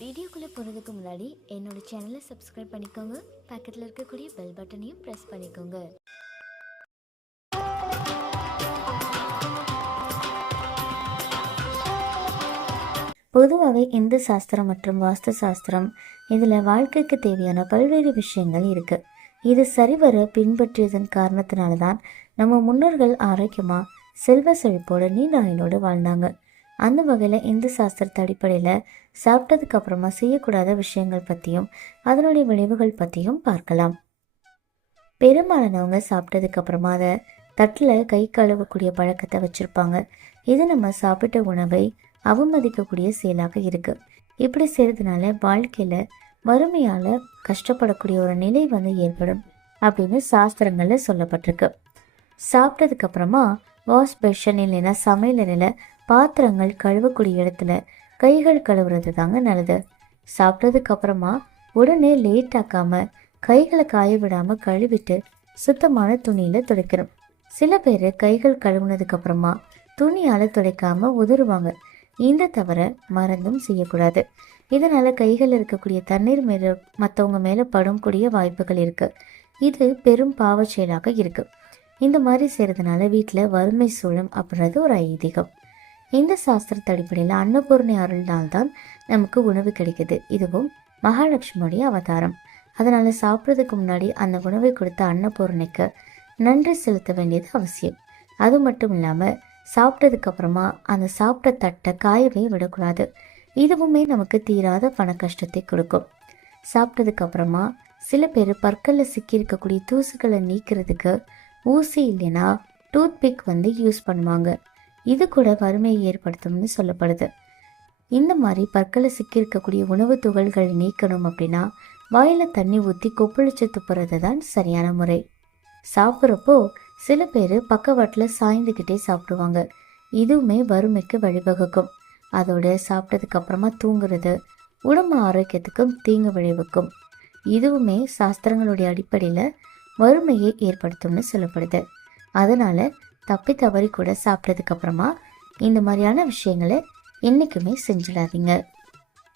வீடியோக்குள்ளே போகிறதுக்கு முன்னாடி என்னோட சேனலை சப்ஸ்கிரைப் பண்ணிக்கோங்க. பக்கத்தில் இருக்கக்கூடிய பெல் பட்டனையும் ப்ரெஸ் பண்ணிக்கோங்க. பொதுவாகவே இந்து சாஸ்திரம் மற்றும் வாஸ்து சாஸ்திரம் இதில் வாழ்க்கைக்கு தேவையான பல்வேறு விஷயங்கள் இருக்குது இது சரிவர பின்பற்றியதன் காரணத்தினால தான் நம்ம முன்னோர்கள் ஆரோக்கியமாக செல்வ செழிப்போடு நீண்ட ஆயுளோடு வாழ்ந்தாங்க. அந்த வகையில் இந்து சாஸ்திரத்து அடிப்படையில் சாப்பிட்டதுக்கு அப்புறமா செய்யக்கூடாத விஷயங்கள் பற்றியும் அதனுடைய விளைவுகள் பற்றியும் பார்க்கலாம். பெரும்பாலானவங்க சாப்பிட்டதுக்கு அப்புறமா அதை தட்டில் கை கழுவக்கூடிய பழக்கத்தை வச்சுருப்பாங்க. இது நம்ம சாப்பிட்ட உணவை அவமதிக்கக்கூடிய செயலாக இருக்குது இப்படி செய்கிறதுனால வாழ்க்கையில் வறுமையால் கஷ்டப்படக்கூடிய ஒரு நிலை வந்து ஏற்படும் அப்படின்னு சாஸ்திரங்களில் சொல்லப்பட்டிருக்கு. சாப்பிட்டதுக்கப்புறமா வாஷ் பெஷன் இல்லைன்னா சமையலறையில் பாத்திரங்கள் கழுவக்கூடிய இடத்துல கைகள் கழுவுறது தாங்க நல்லது. சாப்பிட்டதுக்கு அப்புறமா உடனே லேட் ஆக்காம கைகளை காய விடாம கழுவிட்டு சுத்தமான துணியில துடைக்கிறோம் சில பேர் கைகள் கழுவுனதுக்கு அப்புறமா துணியால துடைக்காம உதறுவாங்க. இந்த தவிர மறந்தும் செய்யக்கூடாது. இதனால கைகள் இருக்கக்கூடிய தண்ணீர் மேல மற்றவங்க மேல படக்கூடிய வாய்ப்புகள் இருக்கு. இது பெரும் பாவச் செயலாக இருக்கு. இந்த மாதிரி செய்கிறதுனால வீட்டில் வறுமை சூழும் அப்படின்றது ஒரு ஐதீகம். இந்த சாஸ்திரத்து அடிப்படையில் அன்னபூர்ணி அருள்னால் தான் நமக்கு உணவு கிடைக்குது. இதுவும் மகாலட்சுமியுடைய அவதாரம். அதனால் சாப்பிட்றதுக்கு முன்னாடி அந்த உணவை கொடுத்த அன்னபூர்ணிக்கு நன்றி செலுத்த வேண்டியது அவசியம். அது மட்டும் இல்லாமல் சாப்பிட்டதுக்கு அப்புறமா அந்த சாப்பிட்ட தட்டை காயவே விடக்கூடாது. இதுவுமே நமக்கு தீராத பண கஷ்டத்தை கொடுக்கும். சாப்பிட்டதுக்கு அப்புறமா சில பேர் பற்களில் சிக்கியிருக்கக்கூடிய தூசுகளை நீக்கிறதுக்கு ஊசி இல்லைன்னா டூத்பிக் வந்து யூஸ் பண்ணுவாங்க. இது கூட வறுமையை ஏற்படுத்தும்னு சொல்லப்படுது. இந்த மாதிரி பற்களில் சிக்கியிருக்கக்கூடிய உணவு துகள்கள் நீக்கணும் அப்படின்னா வாயில் தண்ணி ஊற்றி கொப்பளிச்சு துப்புறது தான் சரியான முறை. சாப்பிட்றப்போ சில பேர் பக்கவாட்டில் சாய்ந்துக்கிட்டே சாப்பிடுவாங்க. இதுவுமே வறுமைக்கு வழிவகுக்கும். அதோட சாப்பிட்டதுக்கு அப்புறமா தூங்குறது உடம்பு ஆரோக்கியத்துக்கும் தீங்கு விளைவுக்கும். இதுவுமே சாஸ்திரங்களுடைய அடிப்படையில் வறுமையை ஏற்படுத்தும்னு சொல்லப்படுது. அதனால் தப்பி தவறி கூட சாப்பிட்டதுக்கு அப்புறமா இந்த மாதிரியான விஷயங்களை என்றைக்குமே செஞ்சிடாதீங்க.